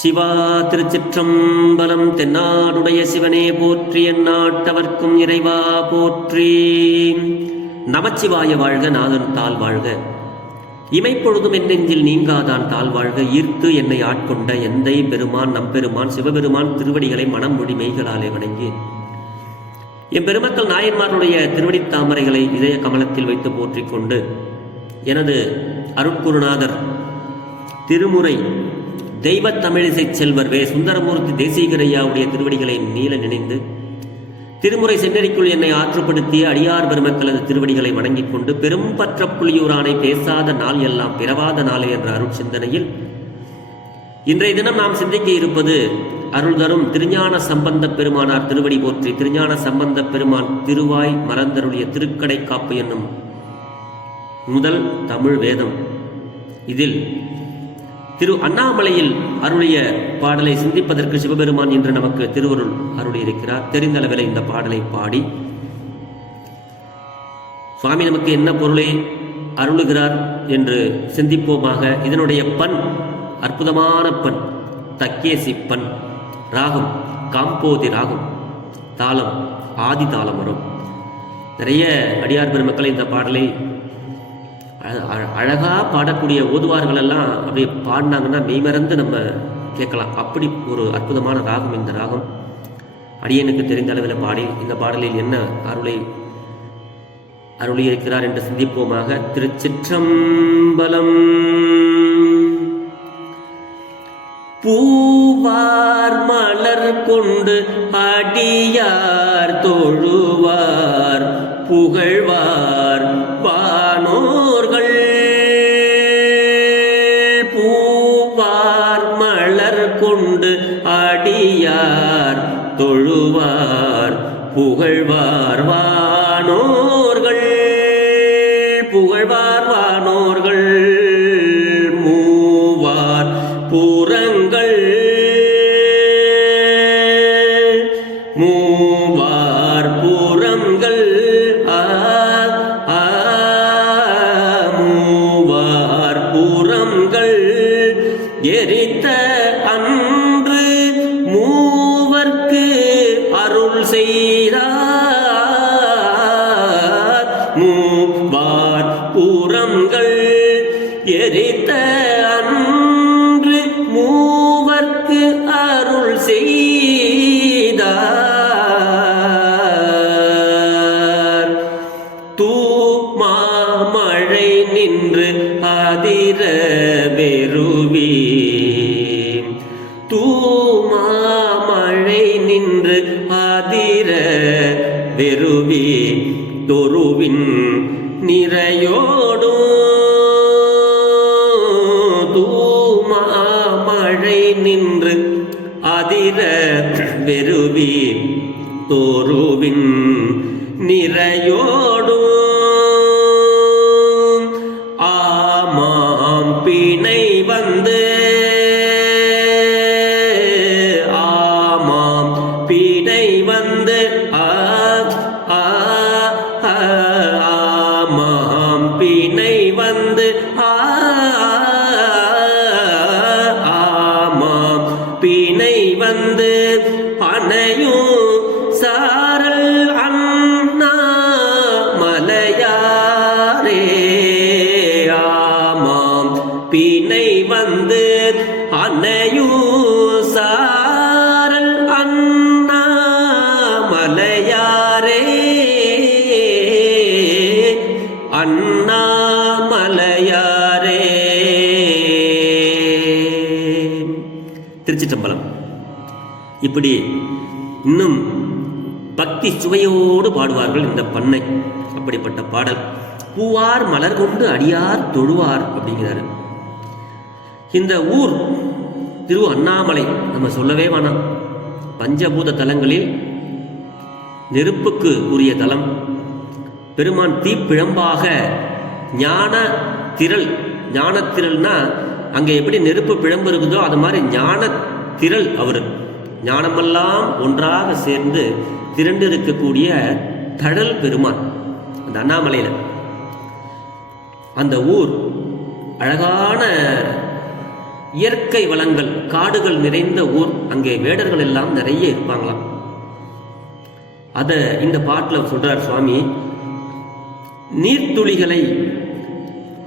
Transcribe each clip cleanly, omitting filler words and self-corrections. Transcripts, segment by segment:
சிவா திருச்சிற்றம்பலம். தென்னாடுடைய சிவனே போற்றி, எந்நாட்டவர்க்கும் இறைவா போற்றி. நமச்சிவாய வாழ்க, நாதன் தாழ் வாழ்க. இமைப்பொழுதும் என் நெஞ்சில் நீங்காதான் தாழ் வாழ்க. ஈர்த்து என்னை ஆட்கொண்ட எந்தை பெருமான் நம்பெருமான் சிவபெருமான் திருவடிகளை மனம் மொழி மெய்களாலே வணங்கி எம்பெருமக்கள் நாயன்மாருடைய திருவடித் தாமரைகளை இதய கமலத்தில் வைத்து போற்றிக் கொண்டு எனது அருட்குருநாதர் திருமுறை தெய்வ தமிழிசை செல்வர் வே சுந்தரமூர்த்தி தேசிகரையாவுடைய திருவடிகளை நீல நினைந்து திருமுறை சென்னறிக்குள் என்னை ஆற்றுப்படுத்திய அடியார் பெருமக்களது திருவடிகளை வணங்கிக் கொண்டு பெரும் பற்ற புலியூரானை பேசாத நாள் எல்லாம் பிறவாத நாளே என்ற அருள் சிந்தனையில் இன்றைய தினம் நாம் சிந்திக்க இருப்பது அருள் தரும் திருஞான சம்பந்த பெருமானார் திருவடி போற்றி. திருஞான சம்பந்த பெருமான் திருவாய் மறந்தருடைய திருக்கடை காப்பு என்னும் முதல் தமிழ் வேதம். இதில் திரு அண்ணாமலையில் அருளிய பாடலை சிந்திப்பதற்கு சிவபெருமான் என்று நமக்கு திருவருள் அருளியிருக்கிறார். தெரிந்தளவில் இந்த பாடலை பாடி சுவாமி நமக்கு என்ன பொருளை அருளுகிறார் என்று சிந்திப்போமாக. இதனுடைய பண் அற்புதமான பண், தக்கேசி பண். ராகம் காம்போதி ராகம். தாளம் ஆதி தாளம் வரும். நிறைய அடியார் பெருமக்கள் இந்த பாடலை அழகா பாடக்கூடிய ஓதுவார்கள் எல்லாம் அப்படியே பாடினாங்கன்னா மெய்மறந்து நம்ம கேட்கலாம். அப்படி ஒரு அற்புதமான ராகம் இந்த ராகம். அடியனுக்கு தெரிந்த அளவில் பாடி இந்த பாடலில் என்ன அருளி இருக்கிறார் என்று சிந்திப்போமாக. திருச்சிற்றம்பலம். பூவார் மலர் கொண்டு அடியார் தொழுவார் புகழ்வார் வானோர்கள். பூவார் மலர் கொண்டு அடியார் தொழுவார் புகழ்வார் வானோர்கள். புகழ்வார் வானோர்கள். மூவார் புறங்கள் மூவார் புறங்கள் மூவார் புறங்கள் எரித்த அன்று மூவர்க்கு அருள் செய்தார். மூவார் புறங்கள் எரித்த அன்று மூவர்க்கு அருள் செய்தார். தூமாமழை நின்று அதிர வெறுவி. தூமாமழை நின்று அதிர வெறுவி தொருவின் நிறையோடும். தூமாமழை நின்று அதிர வெறுவி தோருவின் நிறையோடும். ஆமாம் பிணை வந்து ஆமாம் பிணை வந்து ஆமாம் பிணை வந்து ஆமாம் பிணை வந்து அணையும் சாரல் அண்ணா மலையாரே. ஆமாம் பிணை வந்து அணையும் சாரல் அண்ணா மலையாரே. அண்ணா மலையாரே. திருச்சிற்றம்பலம். இப்படி இன்னும் பக்தி சுவையோடு பாடுவார்கள் இந்த பண்ணை. அப்படிப்பட்ட பாடல். பூவார் மலர் கொண்டு அடியார் தொழுவார் அப்படிங்கிறாரு. இந்த ஊர் திரு அண்ணாமலை. நம்ம சொல்லவே வேணாம், பஞ்சபூத தலங்களில் நெருப்புக்கு உரிய தலம். பெருமான் தீப்பிழம்பாக ஞான திரள். ஞான திரள்னா அங்கே எப்படி நெருப்பு பிழம்பு இருக்குதோ அது மாதிரி ஞான திரள். அவர் ஞானமெல்லாம் ஒன்றாக சேர்ந்து திரண்டு இருக்கக்கூடிய தழல் பெருமான் அந்த இயற்கை வளங்கள், காடுகள் நிறைந்த ஊர். அங்கே வேடர்கள் எல்லாம் நிறைய இருப்பாங்களாம். அத இந்த பாட்டில் சொல்றார் சுவாமி. நீர்த்துளிகளை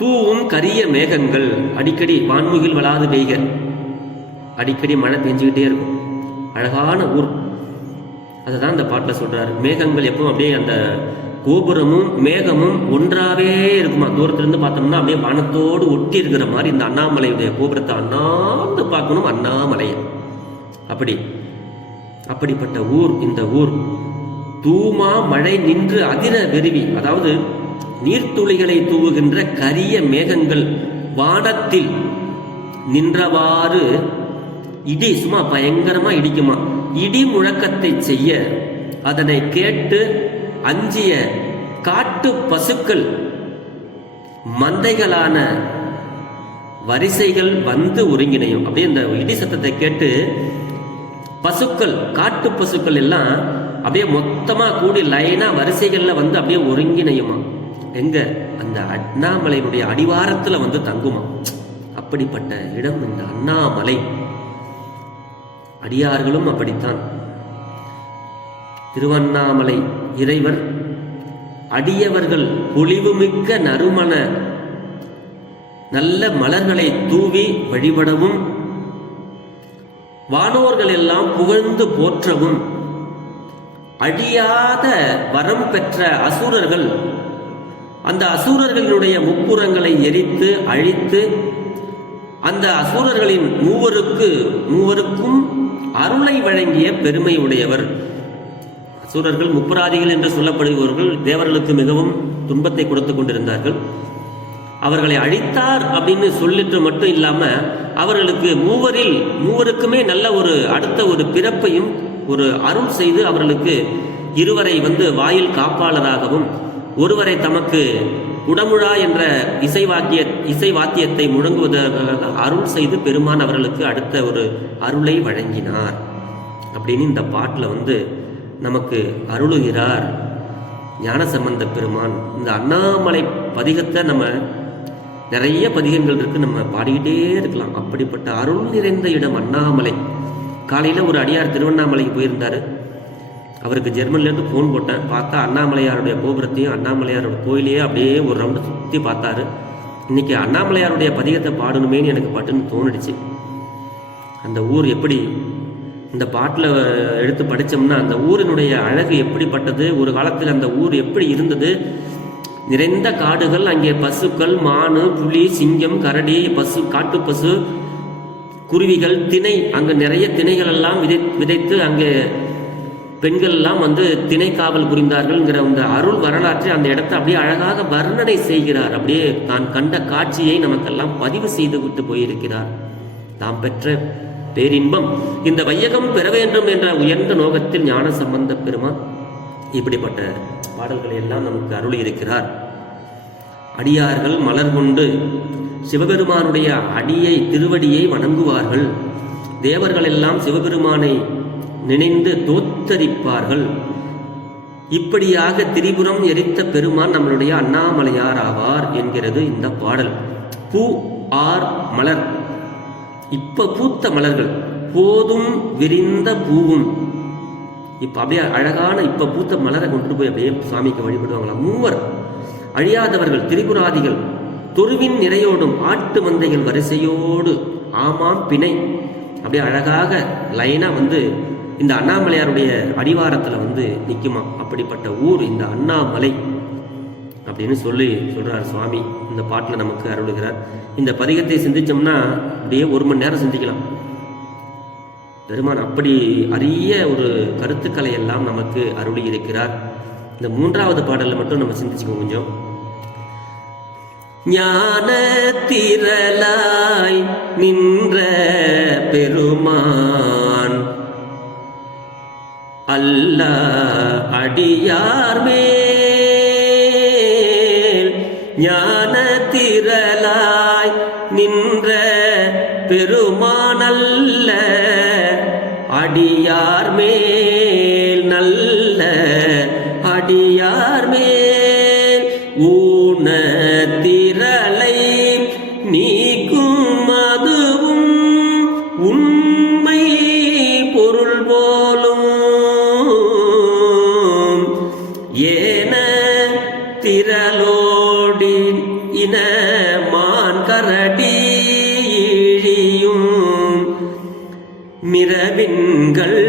தூவும் கரிய மேகங்கள், அடிக்கடி வான்முகில் வளாது பெய்க, அடிக்கடி மழை பெஞ்சுக்கிட்டே இருக்கும். அழகான ஊர். அதுதான் அந்த பாட்டில் சொல்றாரு. மேகங்கள் எப்பவும் அப்படியே அந்த கோபுரமும் மேகமும் ஒன்றாவே இருக்குமா. தூரத்திலிருந்து பார்த்தோம்னா அப்படியே வானத்தோடு ஒட்டி இருக்கிற மாதிரி இந்த அண்ணாமலையுடைய கோபுரத்தை அண்ணாந்து பார்க்கணும், அண்ணாமலையை. அப்படிப்பட்ட ஊர் இந்த ஊர். தூமா மழை நின்று அதிர வெறுவி, அதாவது நீர்த்துளிகளை தூவுகின்ற கரிய மேகங்கள் வானத்தில் நின்றவாறு இடி சும்மா பயங்கரமா இடிக்குமா. இடி முழக்கத்தை செய்ய அதனை கேட்டு அஞ்சிய காட்டு பசுக்கள் மந்தைகளான வரிசைகள் வந்து ஒருங்கிணையும். அப்படியே இந்த இடி சத்தத்தை கேட்டு பசுக்கள், காட்டு பசுக்கள் எல்லாம் அப்படியே மொத்தமா கூடி லைனா வரிசைகள்ல வந்து அப்படியே ஒருங்கிணையுமா. எங்க? அந்த அண்ணாமலையினுடைய அடிவாரத்துல வந்து தங்குமா. அப்படிப்பட்ட இடம் இந்த அண்ணாமலை. அடியார்களும் அப்படித்தான். திருவண்ணாமலை இறைவர் அடியவர்கள் பொலிவுமிக்க நறுமண நல்ல மலர்களை தூவி வழிபடவும், வானோர்கள் எல்லாம் புகழ்ந்து போற்றவும், அழியாத வரம் பெற்ற அசுரர்கள் அந்த அசுரர்களுடைய முப்புறங்களை எரித்து அழித்து அந்த அசுரர்களின் மூவருக்கும் அருளை வழங்கிய பெருமை உடையவர். அசுரர்கள் முப்பராதிகள் என்று சொல்லப்படுபவர்கள் தேவர்களுக்கு மிகவும் துன்பத்தை கொடுத்து கொண்டிருந்தார்கள். அவர்களை அழித்தார் அப்படின்னு சொல்லிட்டு மட்டும் இல்லாம அவர்களுக்கு மூவருக்குமே நல்ல ஒரு அடுத்த ஒரு பிறப்பையும் ஒரு அருள் செய்து அவர்களுக்கு இருவரை வந்து வாயில் காப்பாளராகவும் ஒருவரை தமக்கு குடமுழா என்ற இசை வாத்தியத்தை முழங்குவதற்காக அருள் செய்து பெருமான் அவர்களுக்கு அடுத்த ஒரு அருளை வழங்கினார் அப்படின்னு இந்த பாட்டில் வந்து நமக்கு அருளுகிறார் ஞானசம்பந்த பெருமான். இந்த அண்ணாமலை பதிகத்தை நம்ம நிறைய பதிகங்கள் இருக்கு, நம்ம பாடிக்கிட்டே இருக்கலாம். அப்படிப்பட்ட அருள் நிறைந்த இடம் அண்ணாமலை. காலையில் ஒரு அடியார் திருவண்ணாமலைக்கு போயிருந்தாரு. அவருக்கு ஜெர்மனிலேருந்து ஃபோன் போட்டேன். பார்த்தா அண்ணாமலையாருடைய கோபுரத்தையும் அண்ணாமலையாரோட கோயிலையே அப்படியே ஒரு ரவுண்டு சுற்றி பார்த்தாரு. இன்னைக்கு அண்ணாமலையாருடைய பதிகத்தை பாடணுமேனு எனக்கு பட்டுன்னு தோணிடுச்சு. அந்த ஊர் எப்படி இந்த பாட்டில் எடுத்து படித்தோம்னா அந்த ஊரினுடைய அழகு எப்படிப்பட்டது, ஒரு காலத்தில் அந்த ஊர் எப்படி இருந்தது. நிறைந்த காடுகள், அங்கே பசுக்கள், மானு, புலி, சிங்கம், கரடி, பசு, காட்டு பசு, குருவிகள், திணை, அங்கே நிறைய திணைகள் எல்லாம் விதைத்து அங்கே பெண்கள் எல்லாம் வந்து திணை காவல் புரிந்தார்கள்ங்கிற அந்த அருள் வரலாற்றை அந்த இடத்தை அப்படியே அழகாக வர்ணனை செய்கிறார். அப்படியே தான் கண்ட காட்சியை நமக்கெல்லாம் பதிவு செய்து விட்டு போயிருக்கிறார். தாம் பெற்ற பேரின்பம் இந்த வையகம் பெற வேண்டும் என்ற உயர்ந்த நோக்கத்தில் ஞான சம்பந்த பெருமான் இப்படிப்பட்ட பாடல்களை எல்லாம் நமக்கு அருளி இருக்கிறார். அடியார்கள் மலர் கொண்டு சிவபெருமானுடைய திருவடியை வணங்குவார்கள். தேவர்கள் எல்லாம் சிவபெருமானை நினைந்து தோத்தரிப்பார்கள். இப்படியாக திரிபுரம் எரித்த பெருமான் நம்மளுடைய அண்ணாமலையார் ஆவார் என்கிறது இந்த பாடல். பூ ஆர் மலர், இப்ப பூத்த மலர்கள், போதும் விரிந்த பூவும். இப்ப அப்படியே அழகான இப்ப பூத்த மலரை கொண்டு போய் அப்படியே சுவாமிக்கு வழிபடுவாங்களாம். மூவர் அழியாதவர்கள் திரிபுராதிகள் தொருவின் நிறையோடும் ஆட்டு மந்தைகள் வரிசையோடு ஆமாம் பிணை அப்படியே அழகாக லைனா வந்து இந்த அண்ணாமலையாருடைய அடிவாரத்துல வந்து நிக்குமா. அப்படிப்பட்ட ஊர் இந்த அண்ணாமலை அப்படின்னு சொல்றார் சுவாமி. இந்த பாட்டில் நமக்கு அருளுகிறார். இந்த பதிகத்தை சிந்திச்சோம்னா அப்படியே 1 மணி நேரம் சிந்திக்கலாம். பெருமான் அப்படி அரிய ஒரு கருத்துக்களை எல்லாம் நமக்கு அருளி இருக்கிறார். இந்த 3வது பாடல்ல மட்டும் நம்ம சிந்திச்சுக்கோங்க கொஞ்சம். ஞான திரளாய் நின்ற பெருமான் அல்லாஹ் அடியார் மேல், ஞான திரளாய் நின்ற பெருமான் அல்ல அடியார் மேல், நல்ல அடியார் மேல் ஊன திரளை நீக்கும் அதுவும் பொருள் போலும் ஏன திரளோடி இன மான் கரடி இழியும் மிரவின்கள்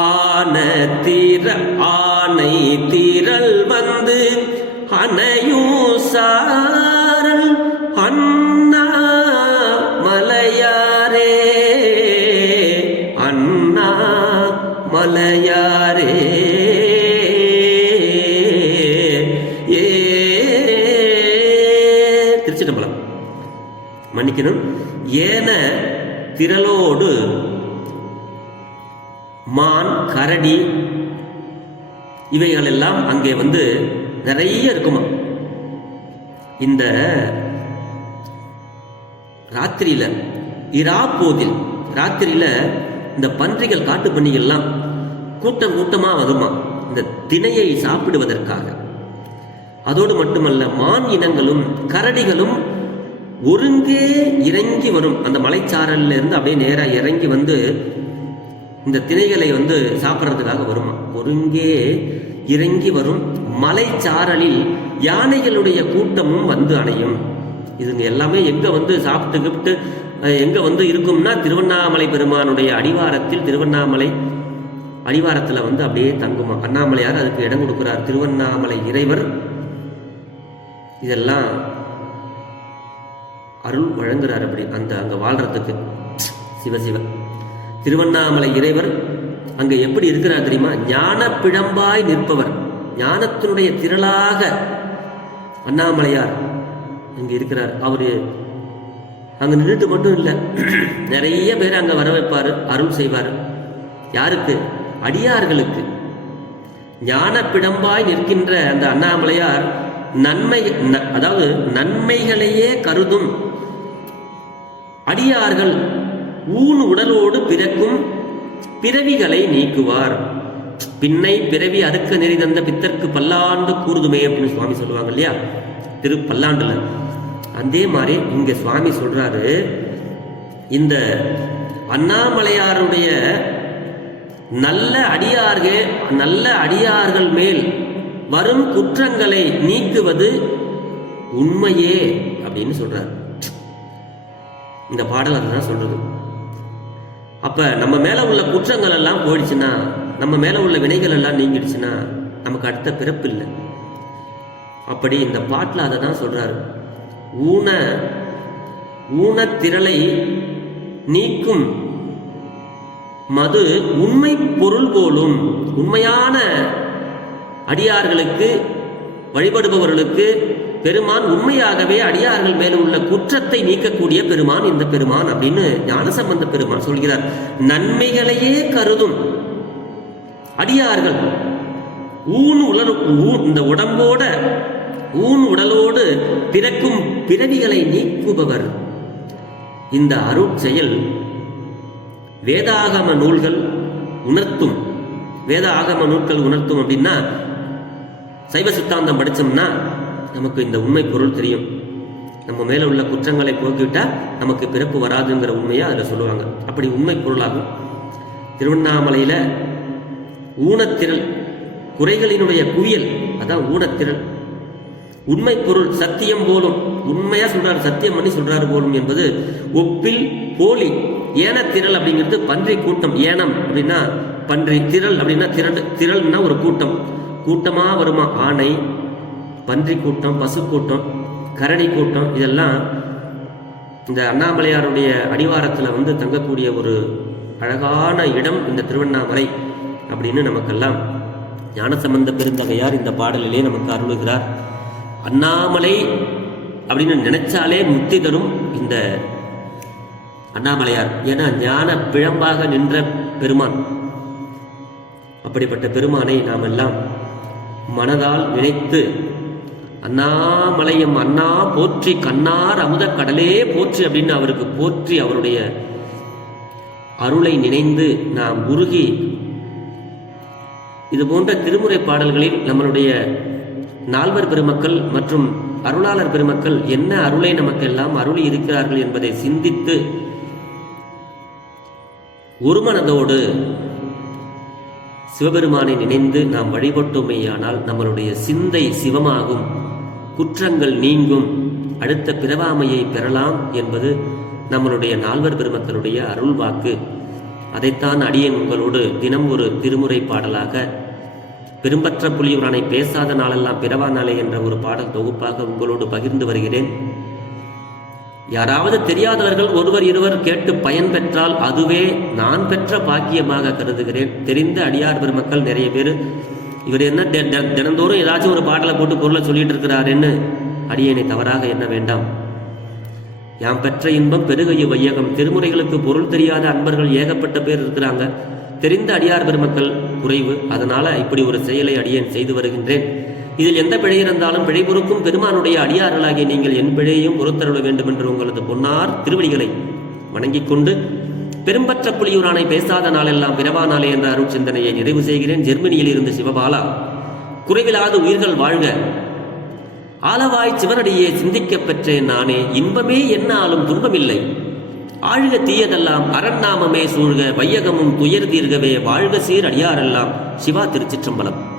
ஆனை திரள் வந்து அணையும் சாரல் அண்ணா மலையாரே அண்ணா மலையாரே திருச்சிட்டம்பலம் மன்னிக்கணும். ஏன திரளோடு மான் கரடி இவைகள் எல்லாம் அங்கே வந்து நிறைய இருக்குமா. இந்த ராத்திரியில இராப்போதில் ராத்திரியில இந்த பன்றிகள் காட்டு பன்றிகள்லாம் கூட்டம் கூட்டமா வருமா இந்த திணையை சாப்பிடுவதற்காக. அதோடு மட்டுமல்ல மான் இனங்களும் கரடிகளும் ஒருங்கே இறங்கி வரும். அந்த மலைச்சாரல்ல இருந்து அப்படியே நேரா இறங்கி வந்து இந்த திணைகளை வந்து சாப்பிட்றதுக்காக வருமா. ஒருங்கே இறங்கி வரும் மலைச்சாரலில் யானைகளுடைய கூட்டமும் வந்து அணையும். இதுங்க எல்லாமே எங்க வந்து சாப்பிட்டு எங்க வந்து இருக்கும்னா திருவண்ணாமலை பெருமானுடைய அடிவாரத்தில், திருவண்ணாமலை அடிவாரத்துல வந்து அப்படியே தங்குமா. அண்ணாமலையார் அதுக்கு இடம் கொடுக்கிறார். திருவண்ணாமலை இறைவர் இதெல்லாம் அருள் வழங்குறார். அப்படி அங்க வாழ்றதுக்கு சிவசிவ திருவண்ணாமலை இறைவர் அங்க எப்படி இருக்கிறார் தெரியுமா? ஞான பிழம்பாய் நிற்பவர், ஞானத்தினுடைய திரளாக அண்ணாமலையார் இங்க இருக்கிறார். அவரு அங்க நின்றுட்டு மட்டும் இல்லை, நிறைய பேர் அங்க வர வைப்பாரு, அருள் செய்வார். யாருக்கு? அடியார்களுக்கு. ஞான பிழம்பாய் நிற்கின்ற அந்த அண்ணாமலையார் அதாவது நன்மைகளையே கருதும் அடியார்கள் ஊன் உடலோடு பிறக்கும் பிறவிகளை நீக்குவார். பின்னை பிறவி அறுக்க நெறி தந்த பித்தற்கு பல்லாண்டு கூறுதுமே அப்படின்னு சுவாமி சொல்லுவாங்க இல்லையா, திரு பல்லாண்டுல. அதே மாதிரி இங்க சுவாமி சொல்றாரு, இந்த அண்ணாமலையாருடைய நல்ல அடியார்கள் மேல் வரும் குற்றங்களை நீக்குவது உண்மையே அப்படின்னு சொல்றார். இந்த பாடல் அதுதான் சொல்றது. அப்ப நம்ம மேல உள்ள குற்றங்கள் எல்லாம் போயிடுச்சுன்னா, நம்ம மேல உள்ள வினைகள் எல்லாம் நீங்கிடுச்சுன்னா நமக்கு அடுத்த பிறப்பு இல்லை. அப்படி இந்த பாட்டுல அதை தான் சொல்றாரு. ஊனத்திரளை நீக்கும் மது உண்மை பொருள் போலும். உண்மையான அடியார்களுக்கு, வழிபடுபவர்களுக்கு பெருமான் உண்மையாகவே அடியார்கள் மேல உள்ள குற்றத்தை நீக்கக்கூடிய பெருமான் இந்த பெருமான் அப்படின்னு ஞானசம்பந்த பெருமான் சொல்கிறார். நன்மைகளையே கருதும் அடியார்கள் இந்த உடம்போட உடலோடு பிறக்கும் பிறவிகளை நீக்குபவர். இந்த அருட்செயல் வேதாகம நூல்கள் உணர்த்தும். வேத ஆகம நூல்கள் உணர்த்தும் அப்படின்னா, சைவ சித்தாந்தம் படித்தோம்னா நமக்கு இந்த உண்மை பொருள் தெரியும். நம்ம மேல உள்ள குற்றங்களை போக்கிவிட்டா நமக்கு பிறப்பு வராதுங்கிற உண்மையா அதில் சொல்லுவாங்க. அப்படி உண்மை பொருளாகும். திருவண்ணாமலையில ஊனத்திரள், குறைகளினுடைய குவியல், அதான் ஊனத்திரள். உண்மை பொருள் சத்தியம் போலும், உண்மையா சொல்றாரு, சத்தியம் பண்ணி சொல்றாரு போலும் என்பது ஒப்பில் போலி. ஏனத்திரள் அப்படிங்கிறது பன்றி கூட்டம். ஏனம் அப்படின்னா பன்றி, திரள் அப்படின்னா திரள்னா ஒரு கூட்டம், கூட்டமா வருமா. ஆனை, பன்றி கூட்டம், பசு கூட்டம், கரடி கூட்டம், இதெல்லாம் இந்த அண்ணாமலையாருடைய அடிவாரத்தில் வந்து தங்கக்கூடிய ஒரு அழகான இடம் இந்த திருவண்ணாமலை அப்படின்னு நமக்கெல்லாம் ஞானசம்பந்த பெருந்தகையார் இந்த பாடலிலே நமக்கு அருளுகிறார். அண்ணாமலை அப்படின்னு நினைச்சாலே முக்தி தரும் இந்த அண்ணாமலையார். ஏன்னா ஞான பிழம்பாக நின்ற பெருமான். அப்படிப்பட்ட பெருமானை நாம் எல்லாம் மனதால் நினைத்து, அண்ணாமலையம் அண்ணா போற்றி, கண்ணார் அமுத கடலே போற்றி அப்படின்னு அவருக்கு போற்றி, அவருடைய அருளை நினைந்து நாம் உருகி, இது போன்ற திருமுறை பாடல்களில் நம்மளுடைய நால்வர் பெருமக்கள் மற்றும் அருளாளர் பெருமக்கள் என்ன அருளை நமக்கெல்லாம் அருளி இருக்கிறார்கள் என்பதை சிந்தித்து ஒரு மனதோடு சிவபெருமானை நினைந்து நாம் வழிபட்டோமேயானால் நம்மளுடைய சிந்தை சிவமாகும், குற்றங்கள் நீங்கும், அடுத்த பிறவாமையை பெறலாம் என்பது நம்மளுடைய நால்வர் பெருமக்களுடைய அருள் வாக்கு. அதைத்தான் அடியேன் உங்களோடு தினம் ஒரு திருமுறை பாடலாக பெரும்பற்ற புலியூரானை பேசாத நாளெல்லாம் பிறவா நாளே என்ற ஒரு பாடல் தொகுப்பாக உங்களோடு பகிர்ந்து வருகிறேன். யாராவது தெரியாதவர்கள் ஒருவர் இருவர் கேட்டு பயன் பெற்றால் அதுவே நான் பெற்ற பாக்கியமாக கருதுகிறேன். தெரிந்த அடியார் பெருமக்கள் நிறைய பேர் இவர் என்ன தினந்தோறும் ஏதாச்சும் ஒரு பாடலை போட்டு பொருளை சொல்லிட்டு இருக்கிறாருன்னு அடியேனை தவறாக எண்ண வேண்டாம். யாம் பெற்ற இன்பம் பெருகைய வையகம். திருமுறைகளுக்கு பொருள் தெரியாத அன்பர்கள் ஏகப்பட்ட பேர் இருக்கிறாங்க. தெரிந்த அடியார் பெருமக்கள் குறைவு. அதனால இப்படி ஒரு செயலை அடியேன் செய்து வருகின்றேன். இதில் எந்த பிழை இருந்தாலும் பிழை பொறுக்கும் பெருமானுடைய அடியார்களாகிய நீங்கள் என் பிழையையும் பொறுத்தருள வேண்டும் என்று உங்களது பொன்னார் திருவடிகளை வணங்கிக் கொண்டு பெரும்பற்ற புலியூரானை பேசாத நாளெல்லாம் பிறவா நாளே என்ற அருள் சிந்தனையை நிறைவு செய்கிறேன். ஜெர்மனியில் இருந்து சிவபாலா. குறைவிலாத உயிர்கள் வாழ்க. ஆலவாய் சிவனடியே சிந்திக்கப் பெற்றேன் நானே. இன்பமே என்னாலும் துன்பமில்லை. ஆழ்க தீயதெல்லாம் அரண்நாமமே சூழ்க. வையகமும் துயர் தீர்கவே வாழ்க சீர் அடியாரெல்லாம். சிவா திருச்சிற்றம்பலம்.